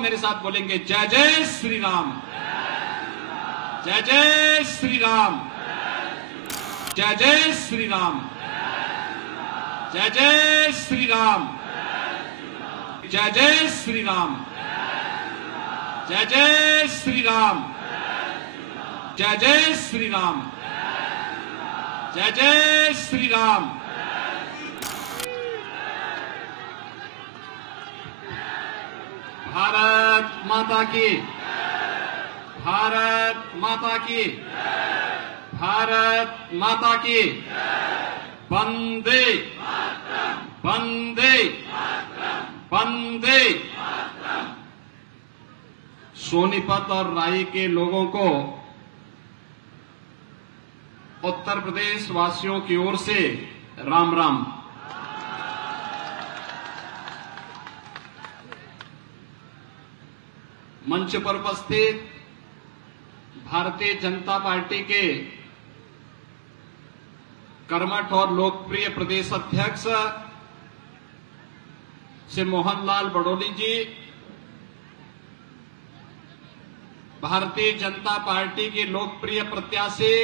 मेरे साथ बोलेंगे जय जय श्री राम, जय जय श्री राम, जय जय श्री राम, जय जय श्री राम, जय जय श्री राम, जय जय श्री राम, जय जय श्री राम, जय जय श्री राम। भारत माता की, भारत माता की, भारत माता की। वंदे वंदे वंदे। सोनीपत और राई के लोगों को उत्तर प्रदेश वासियों की ओर से राम राम। मंच पर उपस्थित भारतीय जनता पार्टी के कर्मठ और लोकप्रिय प्रदेश अध्यक्ष श्री मोहनलाल बड़ोली जी, भारतीय जनता पार्टी के लोकप्रिय प्रत्याशी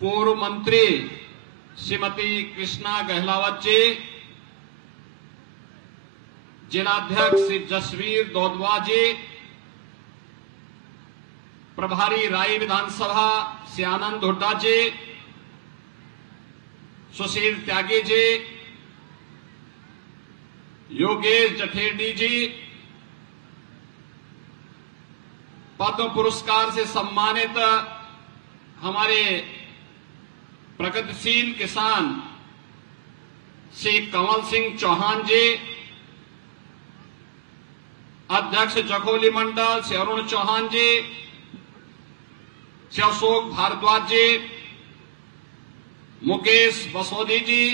पूर्व मंत्री श्रीमती कृष्णा गहलावत जी, जिलाध्यक्ष श्री जसवीर दौदवा जी, प्रभारी राई विधानसभा श्री आनंद हुड्डा जी, सुशील त्यागी जी, योगेश जठेरडी जी, पद्म पुरस्कार से सम्मानित हमारे प्रगतिशील किसान श्री कंवल सिंह चौहान जी, अध्यक्ष जखोली मंडल श्री अरुण चौहान जी, श्री अशोक भारद्वाज जी, मुकेश बसोदी जी,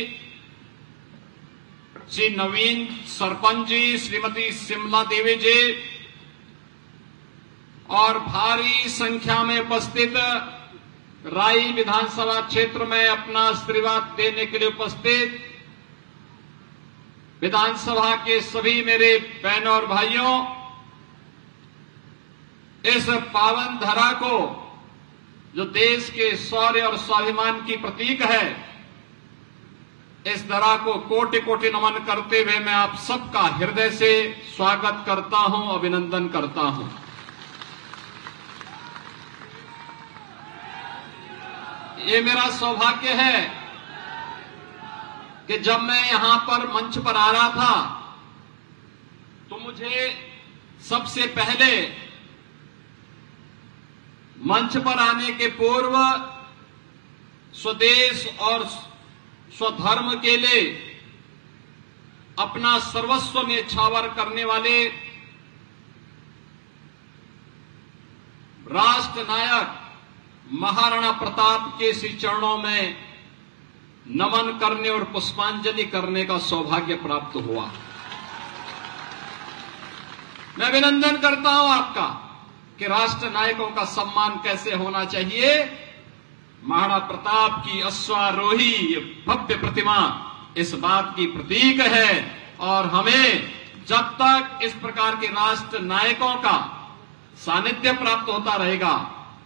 श्री नवीन सरपंच जी, श्रीमती शिमला देवी जी और भारी संख्या में उपस्थित राई विधानसभा क्षेत्र में अपना आशीर्वाद देने के लिए उपस्थित विधानसभा के सभी मेरे बहनों और भाइयों, इस पावन धरा को जो देश के शौर्य और स्वाभिमान की प्रतीक है, इस धरा को कोटि कोटि नमन करते हुए मैं आप सबका हृदय से स्वागत करता हूं, अभिनंदन करता हूं। ये मेरा सौभाग्य है कि जब मैं यहां पर मंच पर आ रहा था तो मुझे सबसे पहले मंच पर आने के पूर्व स्वदेश और स्वधर्म के लिए अपना सर्वस्व न्यौछावर करने वाले राष्ट्र नायक महाराणा प्रताप के श्री चरणों में नमन करने और पुष्पांजलि करने का सौभाग्य प्राप्त हुआ। मैं अभिनंदन करता हूं आपका कि राष्ट्र नायकों का सम्मान कैसे होना चाहिए। महाराणा प्रताप की अश्वारोही भव्य प्रतिमा इस बात की प्रतीक है और हमें जब तक इस प्रकार के राष्ट्र नायकों का सानिध्य प्राप्त होता रहेगा,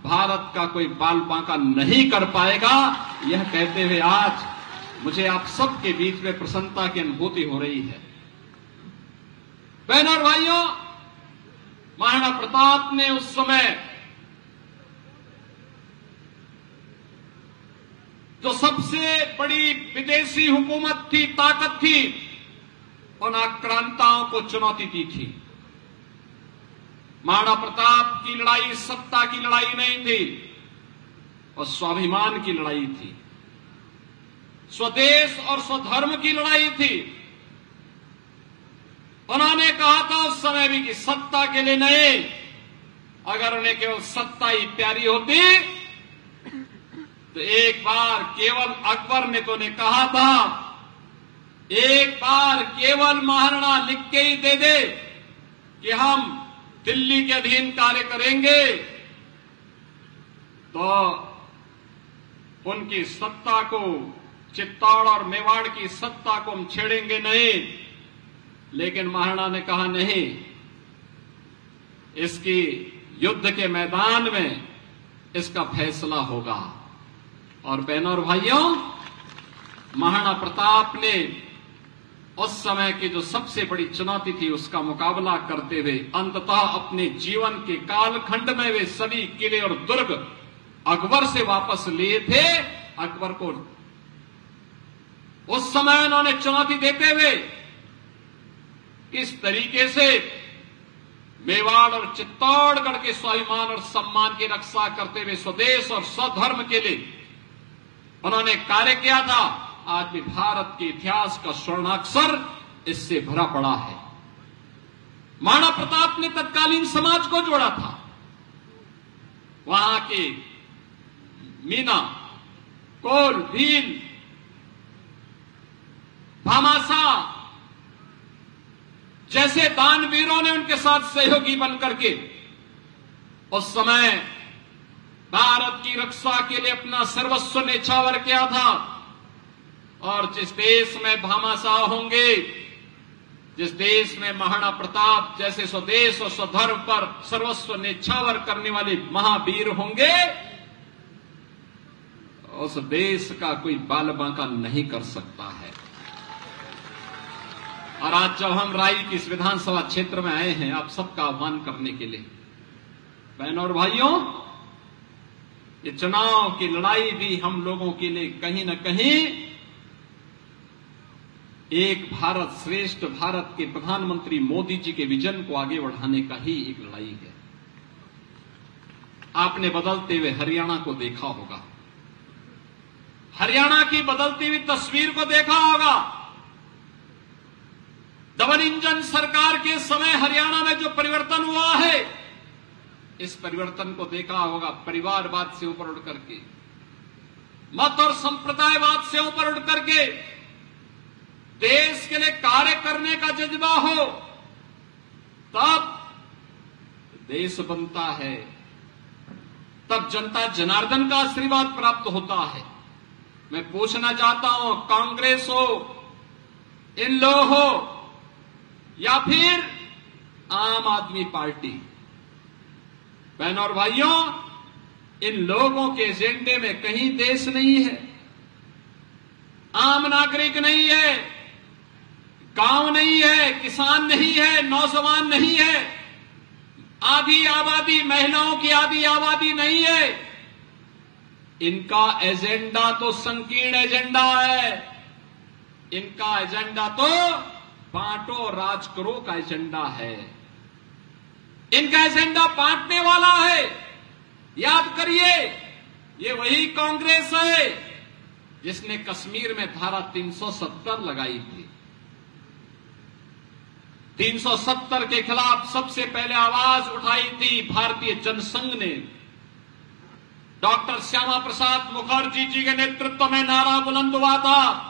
भारत का कोई बाल बांका नहीं कर पाएगा। यह कहते हुए आज मुझे आप सबके बीच में प्रसन्नता की अनुभूति हो रही है। बहनों और भाइयों, महाराणा प्रताप ने उस समय जो सबसे बड़ी विदेशी हुकूमत थी, ताकत थी, उन आक्रांताओं को चुनौती दी थी। महाराणा प्रताप की लड़ाई सत्ता की लड़ाई नहीं थी और स्वाभिमान की लड़ाई थी, स्वदेश और स्वधर्म की लड़ाई थी। उन्होंने कहा था उस समय भी कि सत्ता के लिए नहीं, अगर उन्हें केवल सत्ता ही प्यारी होती तो एक बार केवल अकबर ने तो उन्हें कहा था, एक बार केवल महाराणा लिख के ही दे दे कि हम दिल्ली के अधीन कार्य करेंगे तो उनकी सत्ता को, चित्तौड़ और मेवाड़ की सत्ता को हम छेड़ेंगे नहीं। लेकिन महाराणा ने कहा नहीं, इसकी युद्ध के मैदान में इसका फैसला होगा। और बहनों और भाइयों, महाराणा प्रताप ने उस समय की जो सबसे बड़ी चुनौती थी उसका मुकाबला करते हुए अंततः अपने जीवन के कालखंड में वे सभी किले और दुर्ग अकबर से वापस लिए थे। अकबर को उस समय उन्होंने चुनौती देते हुए किस तरीके से मेवाड़ और चित्तौड़गढ़ के स्वाभिमान और सम्मान की रक्षा करते हुए स्वदेश और स्वधर्म के लिए उन्होंने कार्य किया था, आज भी भारत के इतिहास का स्वर्णाक्षर इससे भरा पड़ा है। महाराणा प्रताप ने तत्कालीन समाज को जोड़ा था। वहां के मीना, कोल, भील, भामाशाह जैसे दानवीरों ने उनके साथ सहयोगी बनकर के उस समय भारत की रक्षा के लिए अपना सर्वस्व न्यौछावर किया था। और जिस देश में भामाशाह होंगे, जिस देश में महाराणा प्रताप जैसे स्वदेश और स्वधर्म पर सर्वस्व न्यौछावर करने वाले महावीर होंगे, उस देश का कोई बाल बांका नहीं कर सकता है। और आज जब हम राई की इस विधानसभा क्षेत्र में आए हैं आप सबका आह्वान करने के लिए, बहनों और भाइयों, ये चुनाव की लड़ाई भी हम लोगों के लिए कहीं न कहीं एक भारत श्रेष्ठ भारत के प्रधानमंत्री मोदी जी के विजन को आगे बढ़ाने का ही एक लड़ाई है। आपने बदलते हुए हरियाणा को देखा होगा, हरियाणा की बदलती हुई तस्वीर को देखा होगा। डबल इंजन सरकार के समय हरियाणा में जो परिवर्तन हुआ है, इस परिवर्तन को देखा होगा। परिवारवाद से ऊपर उठ करके, मत और संप्रदायवाद से ऊपर उठ करके देश के लिए कार्य करने का जज्बा हो, तब देश बनता है, तब जनता जनार्दन का आशीर्वाद प्राप्त होता है। मैं पूछना चाहता हूं, कांग्रेस हो, इन लोग हो या फिर आम आदमी पार्टी, बहनों और भाइयों, इन लोगों के एजेंडे में कहीं देश नहीं है, आम नागरिक नहीं है, गांव नहीं है, किसान नहीं है, नौजवान नहीं है, आधी आबादी, महिलाओं की आधी आबादी नहीं है। इनका एजेंडा तो संकीर्ण एजेंडा है। इनका एजेंडा तो बांटो और राज करो का एजेंडा है। इनका एजेंडा बांटने वाला है। याद करिए, ये वही कांग्रेस है जिसने कश्मीर में धारा 370 लगाई थी। 370 के खिलाफ सबसे पहले आवाज उठाई थी भारतीय जनसंघ ने। डॉक्टर श्यामा प्रसाद मुखर्जी जी के नेतृत्व में नारा बुलंद हुआ था,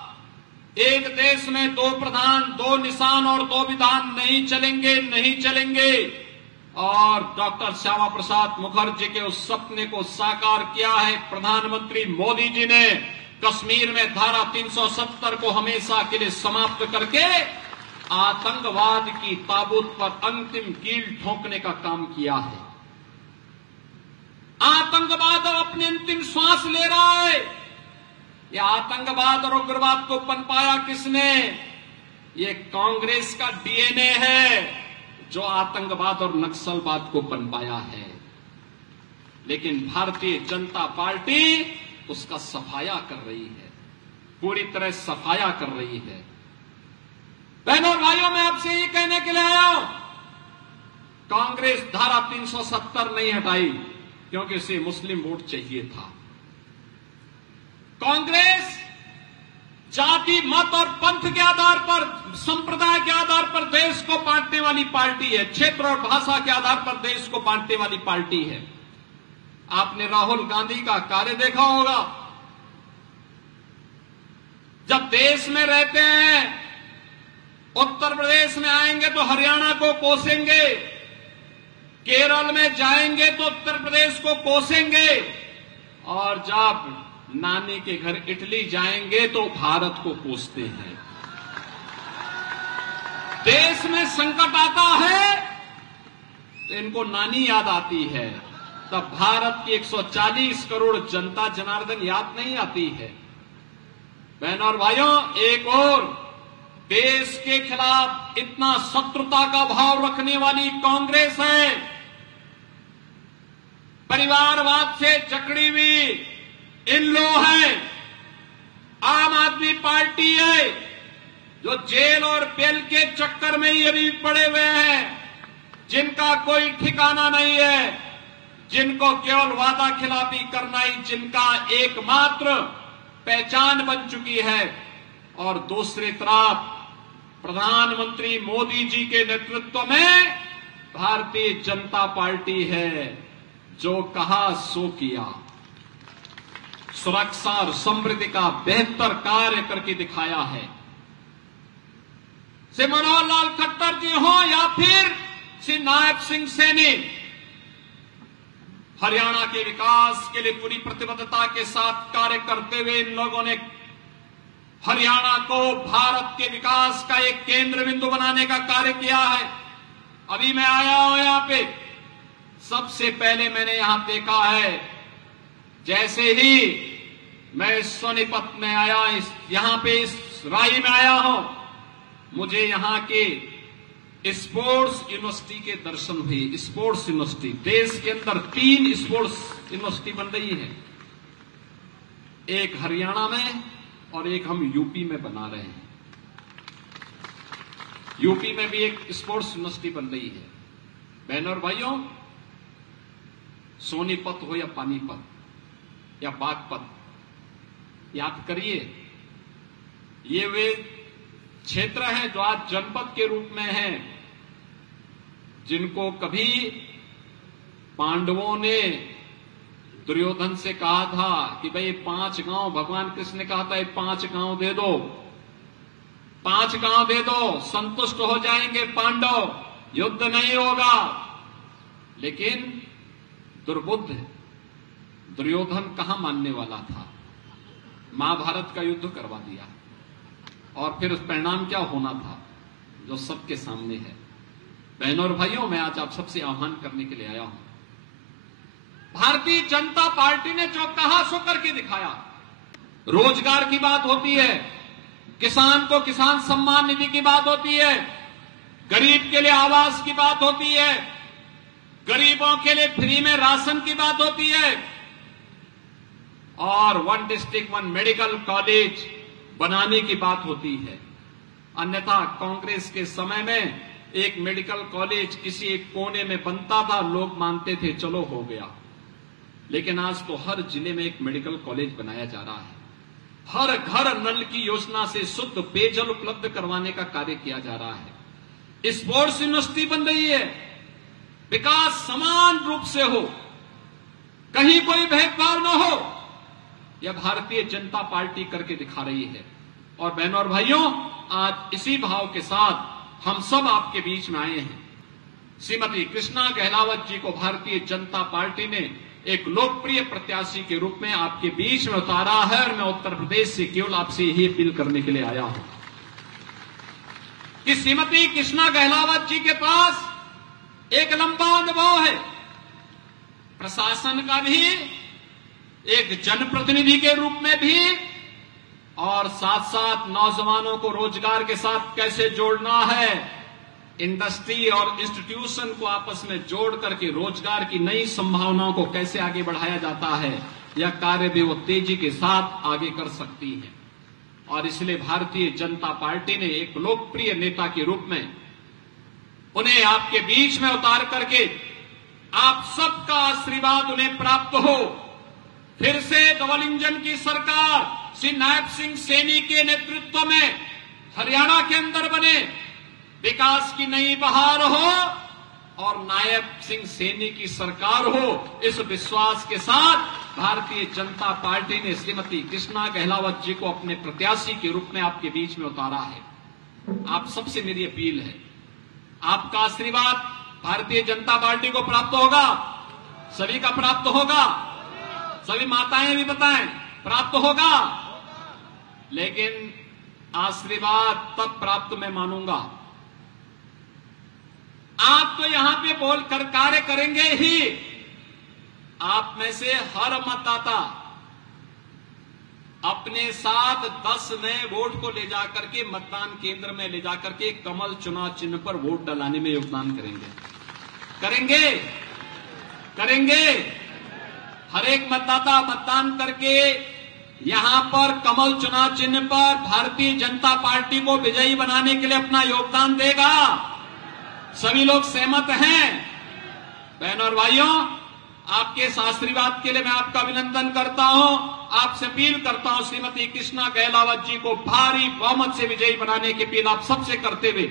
एक देश में दो प्रधान, दो निशान और दो विधान नहीं चलेंगे, नहीं चलेंगे। और डॉक्टर श्यामा प्रसाद मुखर्जी के उस सपने को साकार किया है प्रधानमंत्री मोदी जी ने। कश्मीर में धारा 370 को हमेशा के लिए समाप्त करके आतंकवाद की ताबूत पर अंतिम कील ठोकने का काम किया है। आतंकवाद अब अपनी अंतिम श्वास ले रहा है। यह आतंकवाद और उग्रवाद को पनपाया किसने? ये कांग्रेस का डीएनए है जो आतंकवाद और नक्सलवाद को पनपाया है। लेकिन भारतीय जनता पार्टी उसका सफाया कर रही है, पूरी तरह सफाया कर रही है। बहनों और भाइयों, मैं आपसे ये कहने के लिए आया हूं, कांग्रेस धारा 370 नहीं हटाई क्योंकि उसे मुस्लिम वोट चाहिए था। कांग्रेस जाति, मत और पंथ के आधार पर, संप्रदाय के आधार पर देश को बांटने वाली पार्टी है। क्षेत्र और भाषा के आधार पर देश को बांटने वाली पार्टी है। आपने राहुल गांधी का कार्य देखा होगा। जब देश में रहते हैं, उत्तर प्रदेश में आएंगे तो हरियाणा को कोसेंगे, केरल में जाएंगे तो उत्तर प्रदेश को कोसेंगे, और जब नानी के घर इटली जाएंगे तो भारत को कोसते हैं। देश में संकट आता है तो इनको नानी याद आती है, तब भारत की 140 करोड़ जनता जनार्दन याद नहीं आती है। बहनों और भाइयों, एक और देश के खिलाफ इतना शत्रुता का भाव रखने वाली कांग्रेस है, परिवारवाद से जकड़ी हुई इन लोग है, आम आदमी पार्टी है, जो जेल और बेल के चक्कर में ही अभी पड़े हुए हैं, जिनका कोई ठिकाना नहीं है, जिनको केवल वादा खिलाफी करना ही जिनका एकमात्र पहचान बन चुकी है। और दूसरी तरफ प्रधानमंत्री मोदी जी के नेतृत्व में भारतीय जनता पार्टी है, जो कहा सो किया, सुरक्षा और समृद्धि का बेहतर कार्य करके दिखाया है। श्री मनोहर लाल खट्टर जी हो या फिर श्री नायब सिंह सैनी, हरियाणा के विकास के लिए पूरी प्रतिबद्धता के साथ कार्य करते हुए इन लोगों ने हरियाणा को भारत के विकास का एक केंद्र बिंदु बनाने का कार्य किया है। अभी मैं आया हूं यहां पे, सबसे पहले मैंने यहां देखा है, जैसे ही मैं सोनीपत में आया, यहां पे इस राई में आया हूं, मुझे यहां के स्पोर्ट्स यूनिवर्सिटी के दर्शन हुए। स्पोर्ट्स यूनिवर्सिटी, देश के अंदर 3 स्पोर्ट्स यूनिवर्सिटी बन रही है, एक हरियाणा में और एक हम यूपी में बना रहे हैं। यूपी में भी एक स्पोर्ट्स यूनिवर्सिटी बन रही है। बहनों और भाइयों, सोनीपत हो या पानीपत या बागपत, याद करिए, ये वे क्षेत्र हैं जो आज जनपद के रूप में हैं, जिनको कभी पांडवों ने दुर्योधन से कहा था कि भाई 5 गांव, भगवान कृष्ण ने कहा था 5 गांव दे दो, 5 गांव दे दो, संतुष्ट हो जाएंगे पांडव, युद्ध नहीं होगा। लेकिन दुर्बुद्ध दुर्योधन कहां मानने वाला था, महाभारत का युद्ध करवा दिया, और फिर परिणाम क्या होना था जो सबके सामने है। बहनों और भाइयों, मैं आज आप सबसे आह्वान करने के लिए आया हूं, भारतीय जनता पार्टी ने जो कहा सो करके दिखाया। रोजगार की बात होती है, किसान को किसान सम्मान निधि की बात होती है, गरीब के लिए आवास की बात होती है, गरीबों के लिए फ्री में राशन की बात होती है, और 1 डिस्ट्रिक्ट 1 मेडिकल कॉलेज बनाने की बात होती है। अन्यथा कांग्रेस के समय में एक मेडिकल कॉलेज किसी एक कोने में बनता था, लोग मानते थे चलो हो गया। लेकिन आज तो हर जिले में एक मेडिकल कॉलेज बनाया जा रहा है, हर घर नल की योजना से शुद्ध पेयजल उपलब्ध करवाने का कार्य किया जा रहा है, स्पोर्ट्स यूनिवर्सिटी बन रही है, विकास समान रूप से हो, कहीं कोई भेदभाव न हो, यह भारतीय जनता पार्टी करके दिखा रही है। और बहनों और भाइयों, आज इसी भाव के साथ हम सब आपके बीच में आए हैं। श्रीमती कृष्णा गहलावत जी को भारतीय जनता पार्टी ने एक लोकप्रिय प्रत्याशी के रूप में आपके बीच में उतारा है, और मैं उत्तर प्रदेश से केवल आपसे यही अपील करने के लिए आया हूं कि श्रीमती कृष्णा गहलावत जी के पास एक लंबा अनुभव है, प्रशासन का भी, एक जनप्रतिनिधि के रूप में भी, और साथ साथ नौजवानों को रोजगार के साथ कैसे जोड़ना है, इंडस्ट्री और इंस्टीट्यूशन को आपस में जोड़ करके रोजगार की नई संभावनाओं को कैसे आगे बढ़ाया जाता है, यह कार्य भी वो तेजी के साथ आगे कर सकती है। और इसलिए भारतीय जनता पार्टी ने एक लोकप्रिय नेता के रूप में उन्हें आपके बीच में उतार करके आप सबका आशीर्वाद उन्हें प्राप्त हो, फिर से डबल इंजन की सरकार श्री नायब सिंह सैनी के नेतृत्व में हरियाणा के अंदर बने, विकास की नई बहार हो और नायब सिंह सैनी की सरकार हो, इस विश्वास के साथ भारतीय जनता पार्टी ने श्रीमती कृष्णा गहलावत जी को अपने प्रत्याशी के रूप में आपके बीच में उतारा है। आप सबसे मेरी अपील है, आपका आशीर्वाद भारतीय जनता पार्टी को प्राप्त होगा, सभी का प्राप्त होगा, सभी माताएं भी बताएं प्राप्त होगा। लेकिन आशीर्वाद तब प्राप्त मैं मानूंगा आप तो यहां पे बोल कर कार्य करेंगे ही। आप में से हर मतदाता अपने साथ 10 नए वोट को ले जाकर के मतदान केंद्र में ले जाकर के कमल चुनाव चिन्ह पर वोट डलाने में योगदान करेंगे। करेंगे करेंगे। हर एक मतदाता मतदान करके यहां पर कमल चुनाव चिन्ह पर भारतीय जनता पार्टी को विजयी बनाने के लिए अपना योगदान देगा। सभी लोग सहमत हैं? बहनों और भाइयों, आपके इस आशीर्वाद के लिए मैं आपका अभिनंदन करता हूं। आपसे अपील करता हूं श्रीमती कृष्णा गहलावत जी को भारी बहुमत से विजयी बनाने की अपील आप सबसे करते हुए